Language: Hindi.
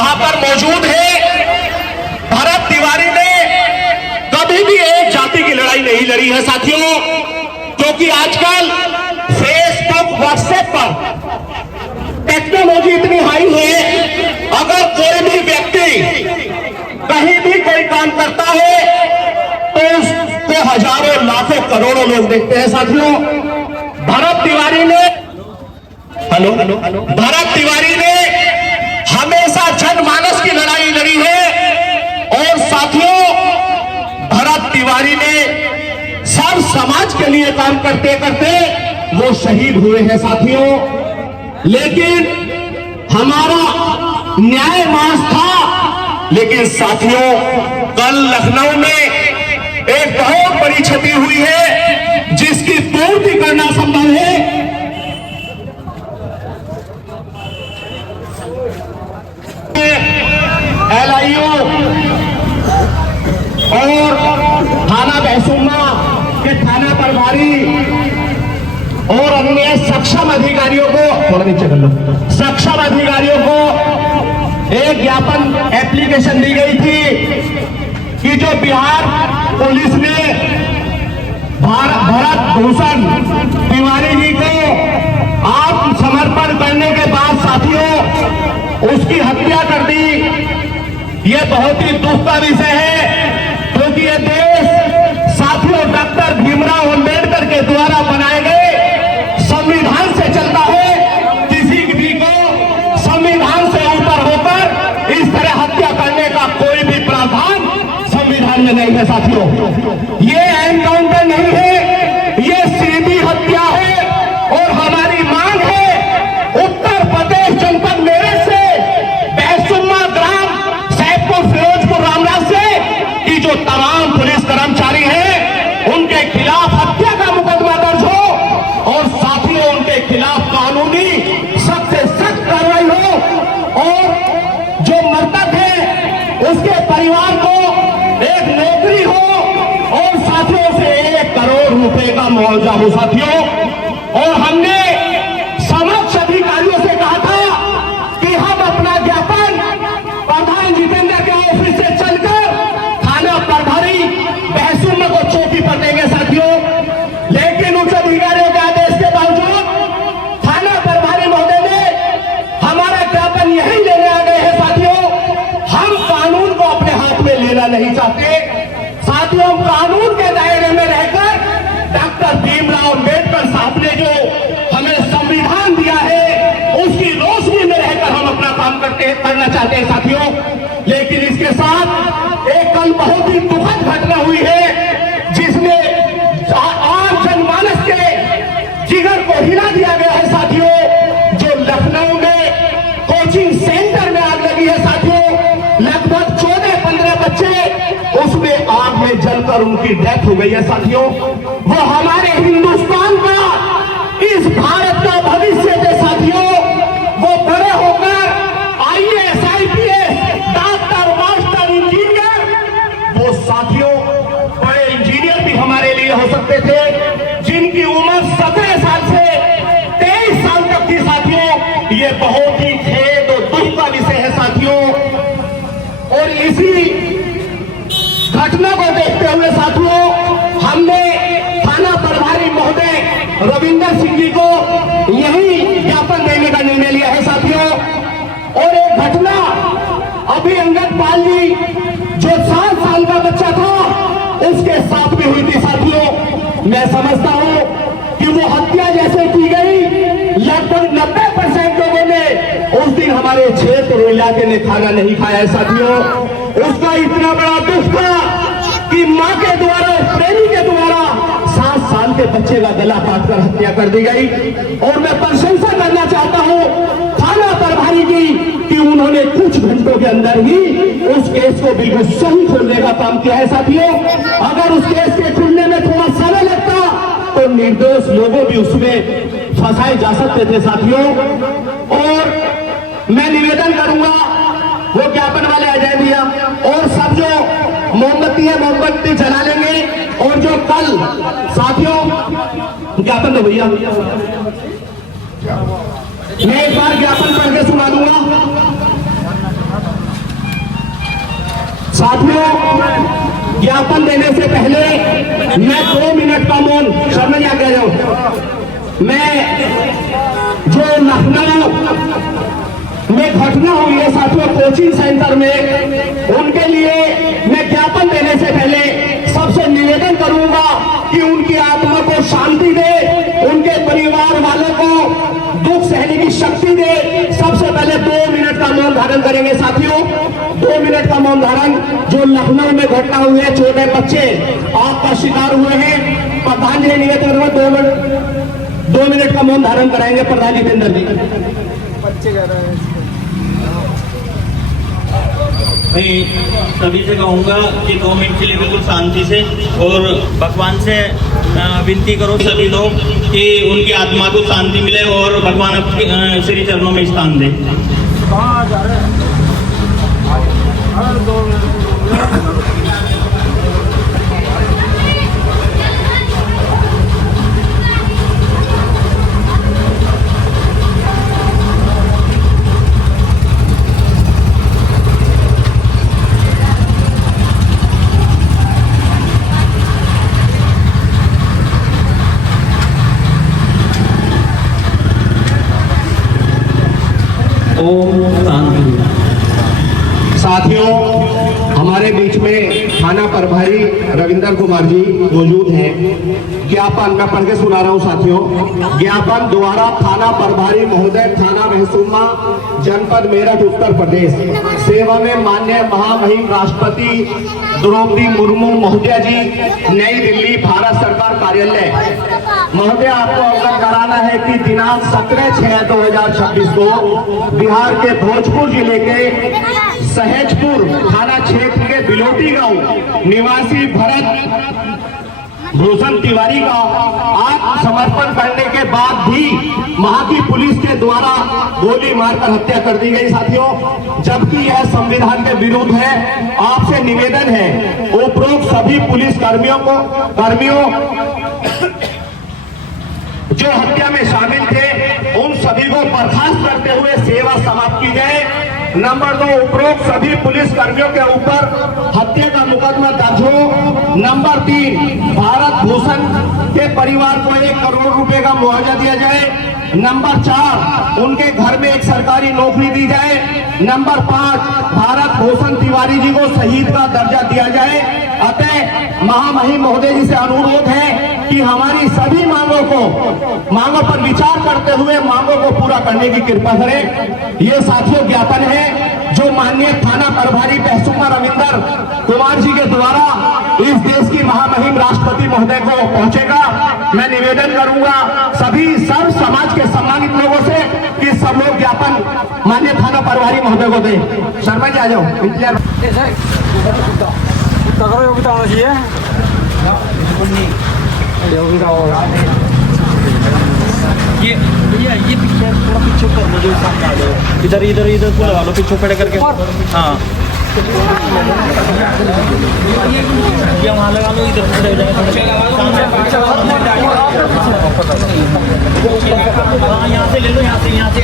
वहां पर मौजूद है। भरत तिवारी ने कभी भी एक जाति की लड़ाई नहीं लड़ी है साथियों, क्योंकि आजकल फेसबुक व्हाट्सएप पर टेक्नोलॉजी इतनी हाई है, अगर कोई भी व्यक्ति कहीं भी कोई काम करता है तो उसको हजारों लाखों करोड़ों लोग देखते हैं साथियों। भरत तिवारी ने भरत तिवारी ने हमेशा जनमानस की लड़ाई लड़ी है और साथियों भरत तिवारी ने सब समाज के लिए काम करते करते वो शहीद हुए हैं साथियों। लेकिन हमारा न्याय मार्च था, लेकिन साथियों कल लखनऊ में एक बहुत बड़ी क्षति हुई है जिसकी पूर्ति करना संभव है। LIU और थाना बहसुमा के थाना प्रभारी और अन्य सक्षम अधिकारियों को, थोड़ा नीचे कर लो, सक्षम अधिकारियों को एक ज्ञापन एप्लीकेशन दी गई थी कि जो बिहार पुलिस ने भरत भूषण तिवारी जी को आत्मसमर्पण करने के बाद साथियों उसकी हत्या कर दी। ये बहुत ही दुख का विषय है, क्योंकि ये देश साथियों डॉक्टर भीमराव अंबेडकर के द्वारा बनाए गए संविधान से चलता है। किसी भी को संविधान से ऊपर होकर इस तरह हत्या करने का कोई भी प्रावधान संविधान में नहीं है साथियों। ये एनकाउंटर नहीं है, ये सीधी हत्या है और हमारी मांग है उत्तर प्रदेश जनपद मेरठ से, बहसुमा ग्राम, सैदपुर, फिरोजपुर, रामराज से कि जो तमाम पुलिस कर्मचारी हैं उनके खिलाफ हत्या का मुकदमा दर्ज हो और साथियों उनके खिलाफ कानूनी सख्त से सख्त कार्रवाई हो और जो मृतक है उसके परिवार को एक नौकरी हो और साथियों से 1 करोड़ रुपए का मुआवजा हो साथियों। और हमने समक्ष अधिकारियों से कहा था कि हम अपना ज्ञापन प्रधान जितेंद्र के ऑफिस से चलकर थाना प्रभारी बहसुमा को चौकी पर देंगे साथियों। लेकिन उच्च अधिकारियों के आदेश के बावजूद थाना प्रभारी महोदय ने हमारा ज्ञापन यही लेने आ गए हैं साथियों। हम कानून को अपने हाथ में लेना नहीं चाहते साथियों। कानून के दायरे में रहकर डॉक्टर भीमराव अंबेडकर साहब ने जो हमें संविधान दिया है उसकी रोशनी में रहकर हम अपना काम करना चाहते हैं साथियों। लेकिन इसके साथ एक कल बहुत ही दुखद घटना हुई है जिसमें आम जनमानस के जिगर को हिला दिया गया है साथियों। जो लखनऊ में कोचिंग सेंटर में आग लगी है साथियों, लगभग 14-15 बच्चे उसमें आग में जलकर उनकी डेथ हो गई है साथियों। वो हमारे हिंदुस्तान का, इस भारत का भविष्य थे साथियों। वो बड़े होकर IAS, IPS, doctor, master, engineer, वो साथियों बड़े इंजीनियर भी हमारे लिए हो सकते थे जिनकी उम्र 17 साल से 23 साल तक थी साथियों। ये बहुत ही खेद और दुख का विषय है साथियों। और इसी घटना को देखते हुए साथियों हमने थाना प्रभारी महोदय रविंदर सिंह जी को यही ज्ञापन देने का निर्णय लिया है साथियों। और एक घटना अभी अंगद पाल जी जो 7 साल का बच्चा था उसके साथ भी हुई थी साथियों। मैं समझता हूं कि वो हत्या जैसे की गई, लगभग 90% लोगों ने उस दिन हमारे क्षेत्र इलाके ने खाना नहीं खाया है साथियों। उसका इतना बड़ा दुख था कि मां के द्वारा, प्रेमी के द्वारा 7 साल के बच्चे का गला काटकर हत्या कर दी गई। और मैं प्रशंसा करना चाहता हूं थाना प्रभारी की कि उन्होंने कुछ घंटों के अंदर ही उस केस को बिल्कुल सही खोलने का काम किया है साथियों। अगर उस केस के खुलने में थोड़ा समय लगता तो निर्दोष लोगों भी उसमें फंसाए जा सकते थे साथियों। और मैं निवेदन करूंगा वो ज्ञापन वाले आ जाए दिया और सब जो मोमबत्ती है मोमबत्ती जला लेंगे। और जो कल साथियों ज्ञापन दो भैया, मैं एक बार ज्ञापन पढ़ के सुना दूंगा। ज्ञापन देने से पहले मैं 2 मिनट का मौन, शर्मा जी आगे आ जाओ, मैं जो लखनऊ में घटना हुई है साथियों कोचिंग सेंटर में, उनके लिए मैं ज्ञापन देने से पहले सबसे निवेदन करूंगा कि उनकी आत्मा को शांति दे, उनके परिवार वालों को दुख सहने की शक्ति दे। सबसे पहले 2 मिनट का मौन धारण करेंगे साथियों, 2 मिनट का मौन धारण। जो लखनऊ में घटना हुई है, छोटे बच्चे आपका शिकार हुए हैं, प्रधानजी निवेदन करूंगा 2 मिनट का मौन धारण कराएंगे प्रधान जितेंद्र जी। बच्चे ज्यादा है। मैं सभी से कहूँगा कि 2 मिनट के लिए बिल्कुल शांति से और भगवान से विनती करो सभी लोग कि उनकी आत्मा को शांति मिले और भगवान अपने श्री चरणों में स्थान दे। कहाँ जा रहे हैं? हर 2 मिनट साथियों, हमारे बीच में थाना प्रभारी रविंदर कुमार जी मौजूद हैं। ज्ञापन मैं पढ़ के सुना रहा हूं साथियों। ज्ञापन द्वारा थाना प्रभारी महोदय, थाना महसूमा, जनपद मेरठ, उत्तर प्रदेश, सेवा में माननीय महामहिम राष्ट्रपति द्रौपदी मुर्मू महोदया जी, नई दिल्ली, भारत सरकार कार्यालय। महोदय, आपको अवगत कराना है कि दिनांक 17/6/2026 को बिहार के भोजपुर जिले के सहजपुर थाना क्षेत्र के बिलोटी गांव निवासी भरत भूषण तिवारी का आत्मसमर्पण करने के बाद भी वहां की पुलिस के द्वारा गोली मारकर हत्या कर दी गई साथियों, जबकि यह संविधान के विरुद्ध है। आपसे निवेदन है उपरोक्त सभी पुलिस कर्मियों जो हत्या में शामिल थे उन सभी को बर्खास्त करते हुए सेवा समाप्त की जाए। नंबर 2, उपरोक्त सभी पुलिस कर्मियों के ऊपर हत्या का मुकदमा दर्ज हो। नंबर 3, भारत भूषण के परिवार को 1 करोड़ रुपए का मुआवजा दिया जाए। नंबर 4, उनके घर में एक सरकारी नौकरी दी जाए। नंबर 5, भारत भूषण तिवारी जी को शहीद का दर्जा दिया जाए। अतः महामहिम महोदय जी से अनुरोध है कि हमारी सभी मांगों पर विचार करते हुए मांगों को पूरा करने की कृपा करें। ये साथियों ज्ञापन है जो माननीय थाना प्रभारी महसूमा रविंदर कुमार जी के द्वारा इस देश की महामहिम राष्ट्रपति महोदय को पहुंचेगा। मैं निवेदन करूंगा सभी सर्व समाज के सम्मानित लोगों से कि सब लोग ज्ञापन माननीय थाना प्रभारी महोदय को दें। शर्मा जी आ जाओ, इंतजार। योग्यता होना चाहिए। ये भैया ये पिक्चर थोड़ा पीछे कर लो, जो सामने आ जाओ, इधर इधर इधर को लगा लो पीछे खड़े करके। हाँ ये वहाँ लगा लो, इधर खड़े हो जाए। यहाँ से ले लो, यहाँ से ऐसे